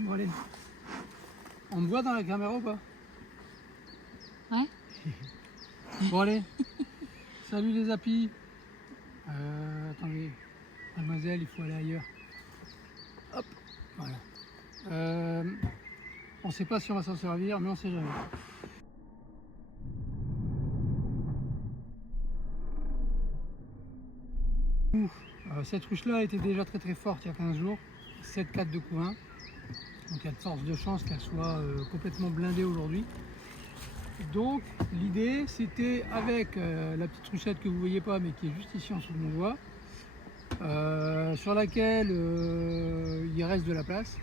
Bon allez. On me voit dans la caméra ou pas? Ouais. Bon allez. Salut les apis. Attendez. Mademoiselle, il faut aller ailleurs. Hop. Voilà. On sait pas si on va s'en servir, mais on sait jamais. Cette ruche-là était déjà très forte il y a 15 jours. 7,4 de couvain. Donc il y a de fortes de chance qu'elle soit complètement blindée aujourd'hui. Donc l'idée c'était avec la petite ruchette que vous ne voyez pas mais qui est juste ici en dessous de mon doigt, sur laquelle il reste de la place,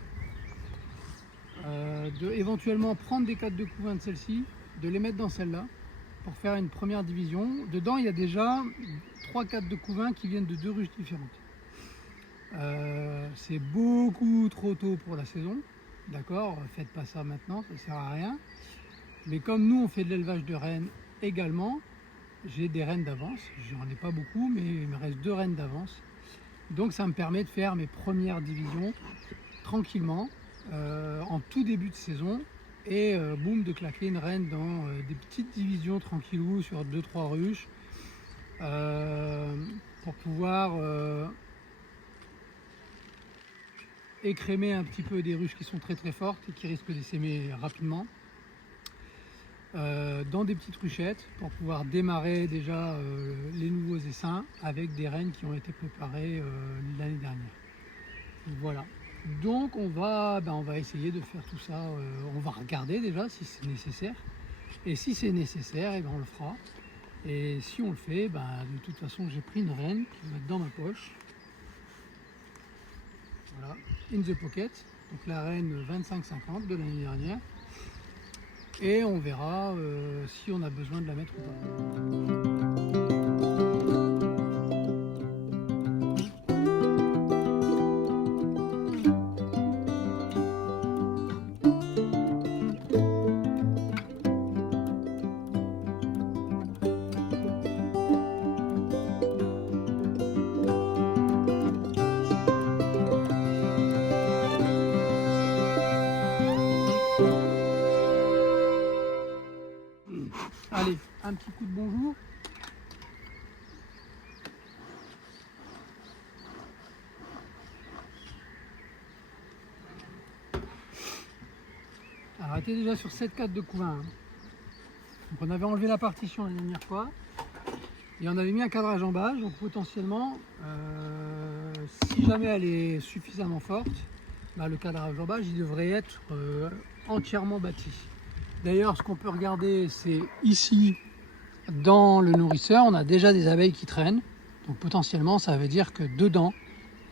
de éventuellement prendre des 4 de couvain de celle-ci, de les mettre dans celle-là pour faire une première division. Dedans il y a déjà 3-4 de couvain qui viennent de 2 ruches différentes. C'est beaucoup trop tôt pour la saison, d'accord, faites pas ça maintenant, ça sert à rien. Mais comme nous on fait de l'élevage de rennes également, j'ai des rennes d'avance, j'en ai pas beaucoup mais il me reste 2 rennes d'avance. Donc ça me permet de faire mes premières divisions tranquillement en tout début de saison et boum, de claquer une reine dans des petites divisions tranquillou sur 2-3 ruches pour pouvoir écrémer un petit peu des ruches qui sont très fortes et qui risquent de s'aimer rapidement. Dans des petites ruchettes pour pouvoir démarrer déjà les nouveaux essaims avec des rennes qui ont été préparées l'année dernière. Voilà. Donc on va essayer de faire tout ça. On va regarder déjà si c'est nécessaire. Et si c'est nécessaire, on le fera. Et si on le fait, de toute façon j'ai pris une reine qui va mettre dans ma poche. Voilà, in the pocket. Donc la reine 25-50 de l'année dernière. Et on verra si on a besoin de la mettre ou pas. Allez, un petit coup de bonjour. Arrêtez déjà sur 7,4 de couvain. Hein. Donc on avait enlevé la partition la dernière fois et on avait mis un cadrage en base. Donc potentiellement, si jamais elle est suffisamment forte, le cadrage en base il devrait être entièrement bâti. D'ailleurs, ce qu'on peut regarder, c'est ici dans le nourrisseur, on a déjà des abeilles qui traînent. Donc potentiellement, ça veut dire que dedans,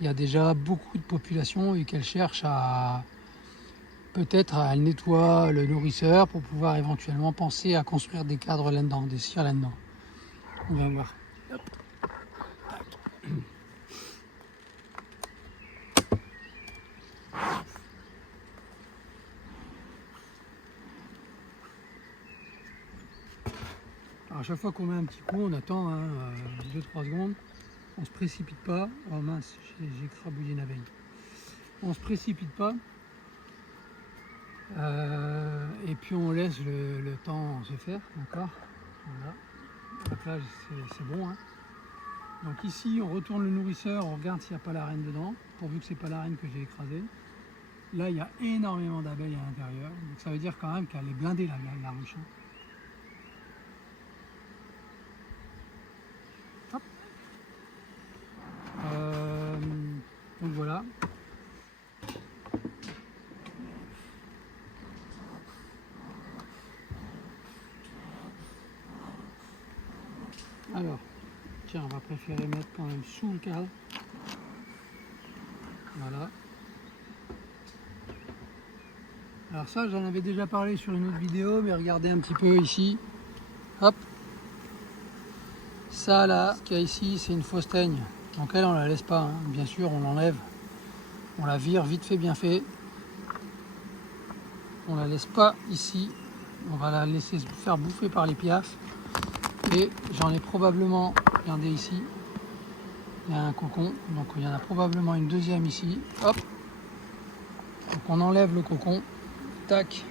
il y a déjà beaucoup de population et qu'elles cherchent à peut-être à nettoyer le nourrisseur pour pouvoir éventuellement penser à construire des cadres là-dedans, des cires là-dedans. On va voir. Hop. Alors à chaque fois qu'on met un petit coup, on attend 2-3 secondes. On se précipite pas. Oh mince, j'ai crabouillé une abeille. On se précipite pas. Et puis on laisse le temps se faire, d'accord. Voilà. Donc là c'est bon. Hein. Donc ici on retourne le nourrisseur, on regarde s'il n'y a pas la reine dedans, pourvu que c'est pas la reine que j'ai écrasée. Là il y a énormément d'abeilles à l'intérieur, donc ça veut dire quand même qu'elle est blindée la ruche. Hop. Donc voilà. Alors, tiens, on va préférer mettre quand même sous le cadre. Voilà. Alors ça, j'en avais déjà parlé sur une autre vidéo, mais regardez un petit peu ici. Hop. Ça là, ce qu'il y a ici, c'est une fausse teigne. Donc elle, on la laisse pas. Hein. Bien sûr, on l'enlève. On la vire vite fait, bien fait. On la laisse pas ici. On va la laisser se faire bouffer par les piafs. Et j'en ai probablement, regardez ici, il y a un cocon, donc il y en a probablement une deuxième ici. Hop. Donc on enlève le cocon, tac,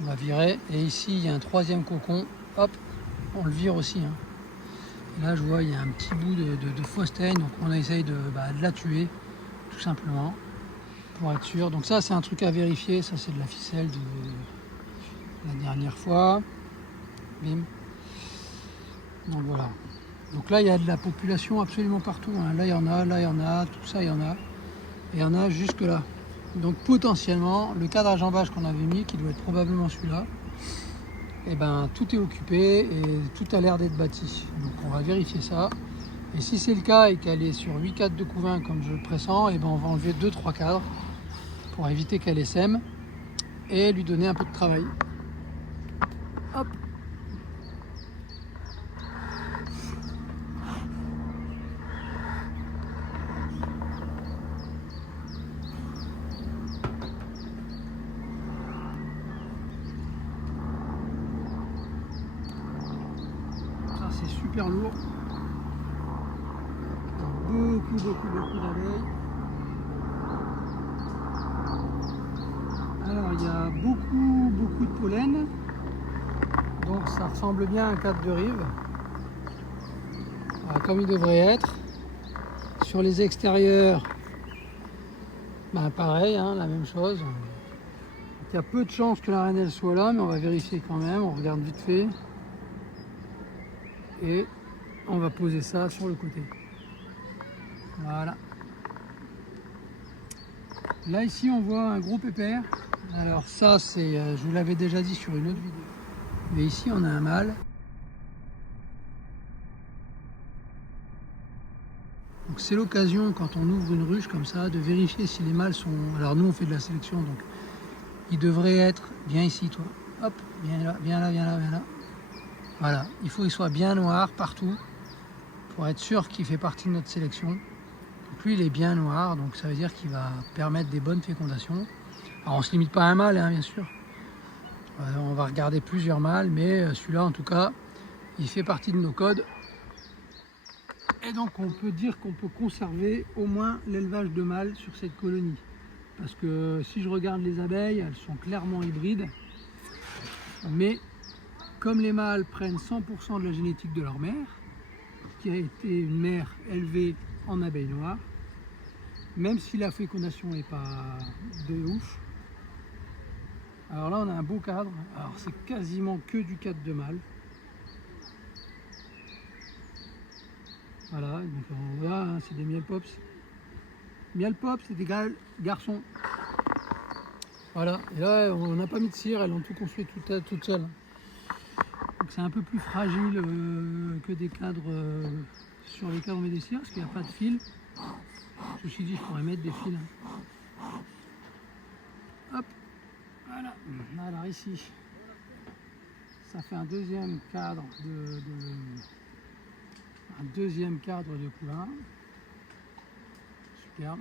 on va virer. Et ici il y a un troisième cocon, hop, on le vire aussi. Hein. Et là je vois il y a un petit bout de fausse teigne, donc on essaye de la tuer, tout simplement, pour être sûr. Donc ça c'est un truc à vérifier, ça c'est de la ficelle de la dernière fois. Bim. Donc voilà. Donc là il y a de la population absolument partout. Hein. Là il y en a, tout ça il y en a. Et il y en a jusque là. Donc potentiellement, le cadre à jambage qu'on avait mis, qui doit être probablement celui-là, et ben tout est occupé et tout a l'air d'être bâti. Donc on va vérifier ça. Et si c'est le cas et qu'elle est sur 8 cadres de couvain comme je le pressens, et ben on va enlever 2-3 cadres pour éviter qu'elle essaime et lui donner un peu de travail. Hop. C'est super lourd, beaucoup d'abeilles. Alors il y a beaucoup de pollen, donc ça ressemble bien à un cadre de rive, comme il devrait être. Sur les extérieurs, pareil, hein, la même chose. Il y a peu de chances que la reine elle soit là, mais on va vérifier quand même, on regarde vite fait. Et on va poser ça sur le côté. Voilà. Là ici on voit un gros pépère. Alors ça c'est, je vous l'avais déjà dit sur une autre vidéo. Mais ici on a un mâle. Donc c'est l'occasion quand on ouvre une ruche comme ça de vérifier si les mâles sont. Alors nous on fait de la sélection donc ils devraient être. Viens ici toi. Hop, viens là, viens là, viens là, viens là. Voilà, il faut qu'il soit bien noir partout pour être sûr qu'il fait partie de notre sélection. Donc lui il est bien noir, donc ça veut dire qu'il va permettre des bonnes fécondations. Alors on ne se limite pas à un mâle, hein, bien sûr. On va regarder plusieurs mâles, mais celui-là en tout cas, il fait partie de nos codes. Et donc on peut dire qu'on peut conserver au moins l'élevage de mâles sur cette colonie. Parce que si je regarde les abeilles, elles sont clairement hybrides. Mais comme les mâles prennent 100% de la génétique de leur mère, qui a été une mère élevée en abeilles noires, même si la fécondation n'est pas de ouf. Alors là on a un beau cadre, alors c'est quasiment que du cadre de mâle. Voilà, donc on voit, hein, c'est des miel pops. Miel pops, c'est des garçons. Voilà, et là on n'a pas mis de cire, elles ont tout construit toutes seules. Donc c'est un peu plus fragile que des cadres sur lesquels on met des cires, parce qu'il n'y a pas de fil. Je me suis dit je pourrais mettre des fils. Hop, voilà. Alors ici, ça fait un deuxième cadre de couvain. Superbe.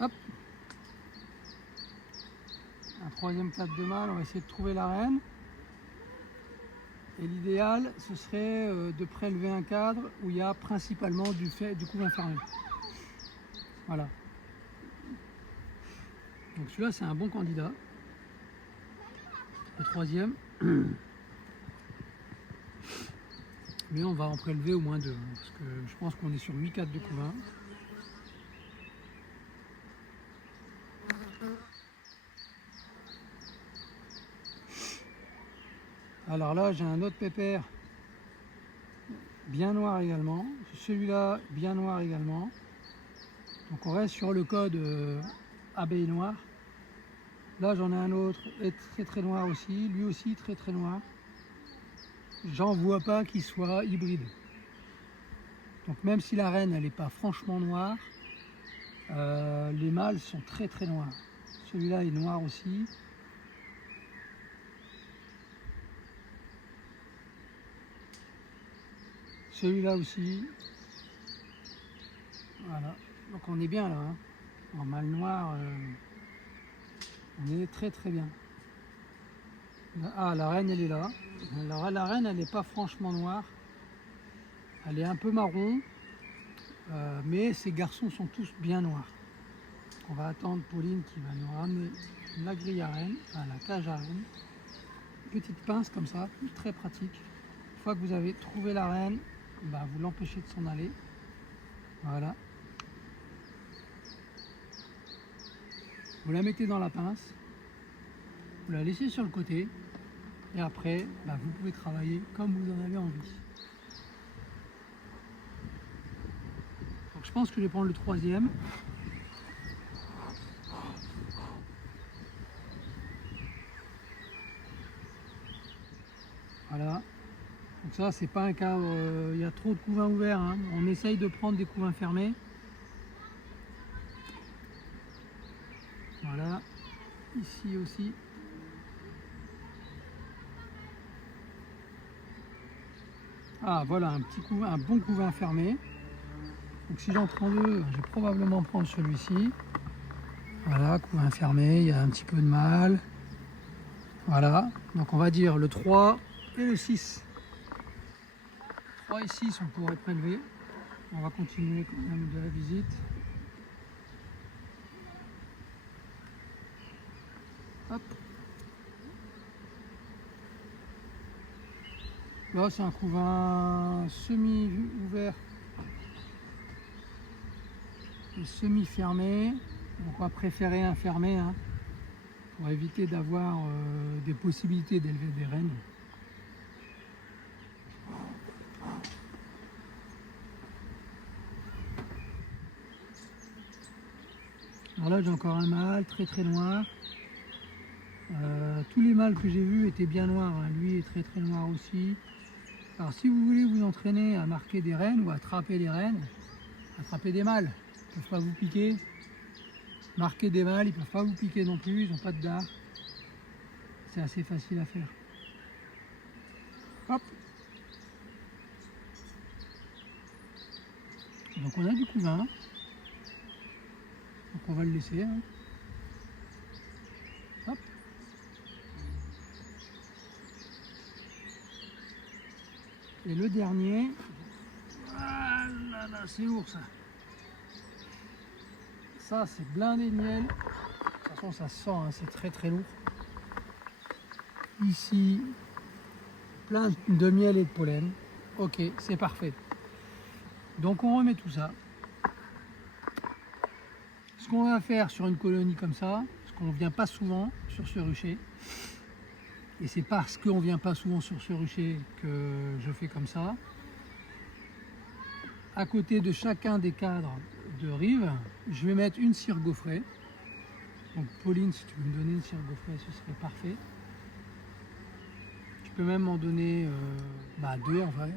Hop. Un troisième cadre de mâle, on va essayer de trouver la reine. Et l'idéal, ce serait de prélever un cadre où il y a principalement du couvain fermé. Voilà. Donc celui-là, c'est un bon candidat. Le troisième. Mais on va en prélever au moins 2, hein, parce que je pense qu'on est sur 8 cadres de couvain. Alors là, j'ai un autre pépère bien noir également. Celui-là, bien noir également. Donc on reste sur le code abeille noire. Là, j'en ai un autre très noir aussi. Lui aussi très noir. J'en vois pas qu'il soit hybride. Donc même si la reine, elle n'est pas franchement noire, les mâles sont très noirs. Celui-là est noir aussi. Celui-là aussi. Voilà. Donc on est bien là. Hein. En mâle noir, on est très bien. Ah, la reine, elle est là. La reine, elle n'est pas franchement noire. Elle est un peu marron, mais ces garçons sont tous bien noirs. On va attendre Pauline qui va nous ramener la grille à rennes, enfin la cage à rennes. Petite pince comme ça, très pratique. Une fois que vous avez trouvé la reine, bah, vous l'empêchez de s'en aller. Voilà. Vous la mettez dans la pince, vous la laissez sur le côté, et après, bah, vous pouvez travailler comme vous en avez envie. Donc, je pense que je vais prendre le troisième. Voilà. Donc ça, c'est pas un cas où il y a trop de couvains ouverts, hein. On essaye de prendre des couvains fermés. Voilà. Ici aussi. Ah voilà, un petit couvain, un bon couvain fermé. Donc si j'en prends deux, je vais probablement prendre celui-ci. Voilà, couvain fermé, il y a un petit peu de mal. Voilà, donc on va dire le 3 et le 6. 3 et 6, on pourrait prélever. On va continuer quand même de la visite. Hop. Là, c'est un couvain semi-ouvert et semi-fermé. Donc on va préférer un fermé, hein, pour éviter d'avoir des possibilités d'élever des rennes. Alors là, j'ai encore un mâle très très noir. Tous les mâles que j'ai vus étaient bien noirs, hein. Lui est très très noir aussi. Alors si vous voulez vous entraîner à marquer des rennes ou à attraper des rennes, attraper des mâles, ils ne peuvent pas vous piquer. Marquer des mâles, ils ne peuvent pas vous piquer non plus, ils n'ont pas de dard. C'est assez facile à faire. Hop. Donc on a du couvain. Donc on va le laisser, hein. Hop. Et le dernier, ah là là, c'est lourd ça. Ça c'est blindé de miel. De toute façon ça se sent, hein, c'est très très lourd. Ici, plein de miel et de pollen. Ok, c'est parfait. Donc on remet tout ça. Ce qu'on va faire sur une colonie comme ça, parce qu'on ne vient pas souvent sur ce rucher, et c'est parce qu'on ne vient pas souvent sur ce rucher que je fais comme ça. À côté de chacun des cadres de rive, je vais mettre une cire gaufrée. Donc Pauline, si tu veux me donner une cire gaufrée, ce serait parfait. Tu peux même m'en donner deux en vrai.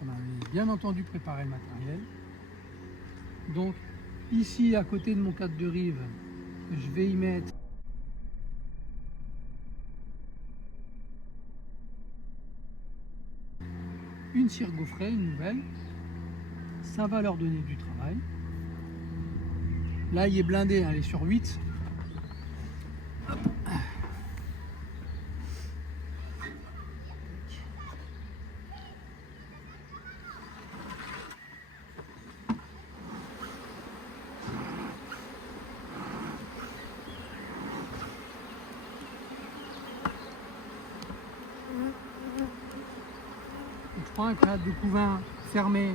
On avait bien entendu préparé le matériel. Donc ici, à côté de mon cadre de rive, je vais y mettre une cire gaufrée, une nouvelle. Ça va leur donner du travail. Là, il est blindé, hein, il est sur 8. Hop. Je prends un cadre de couvain fermé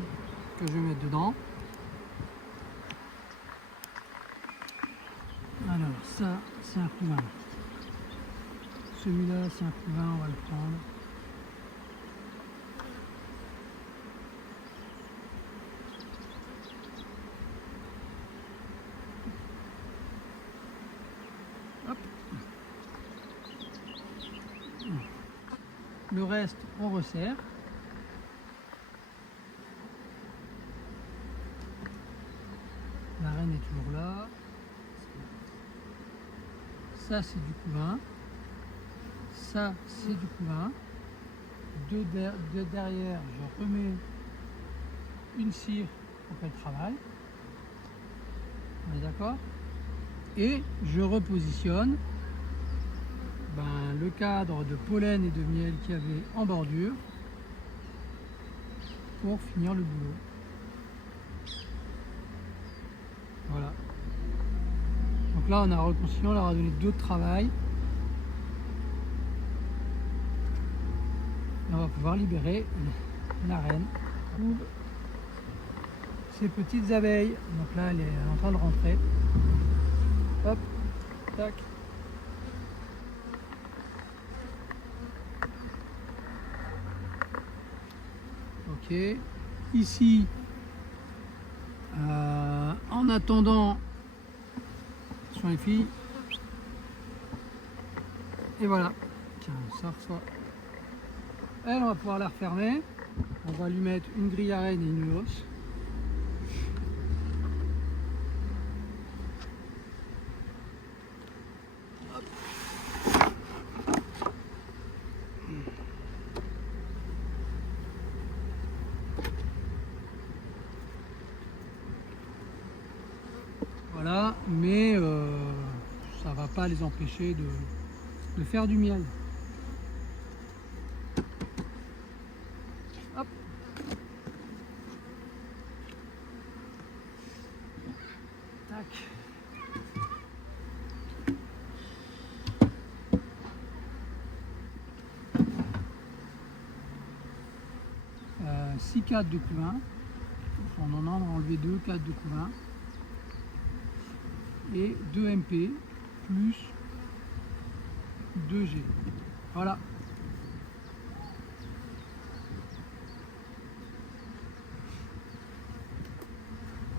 que je vais mettre dedans. Alors ça, c'est un couvain. Celui-là, c'est un couvain, on va le prendre. Hop. Le reste, on resserre. La reine est toujours là. Ça, c'est du couvain. Ça, c'est du couvain. De derrière, je remets une cire pour qu'elle travaille. On est d'accord? Et je repositionne le cadre de pollen et de miel qu'il y avait en bordure pour finir le boulot. Voilà. Donc là on a reconstitué, on leur a donné d'autres travail. Et on va pouvoir libérer la reine ou ces petites abeilles. Donc là elle est en train de rentrer. Hop, tac. Ok. Ici, en attendant, sur les filles. Et voilà. Tiens, ça reçoit. Elle, on va pouvoir la refermer. On va lui mettre une grille à reine et une hausse. Voilà, mais ça va pas les empêcher de faire du miel. Hop. Tac. Euh, 6 cadres de couvain. On en a enlevé 2 cadres de couvain. Et 2 MP plus 2G. Voilà.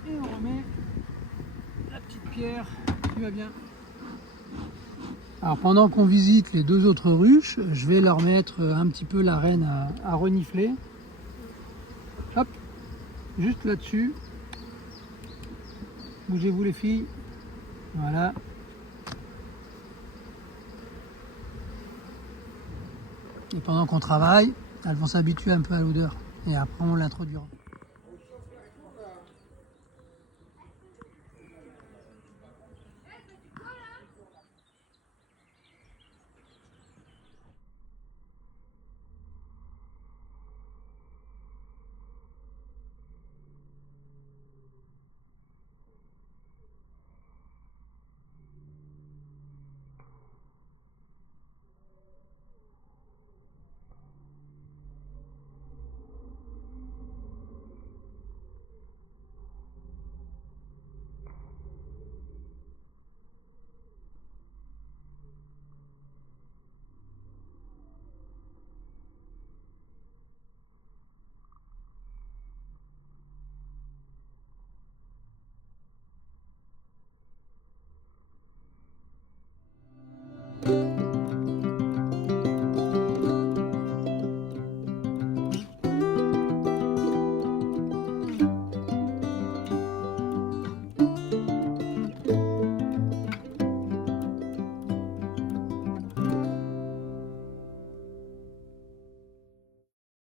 Et on remet la petite pierre qui va bien. Alors pendant qu'on visite les 2 autres ruches, je vais leur mettre un petit peu la reine à renifler. Hop, juste là-dessus. Bougez-vous les filles. Voilà. Et pendant qu'on travaille, elles vont s'habituer un peu à l'odeur. Et après, on l'introduira.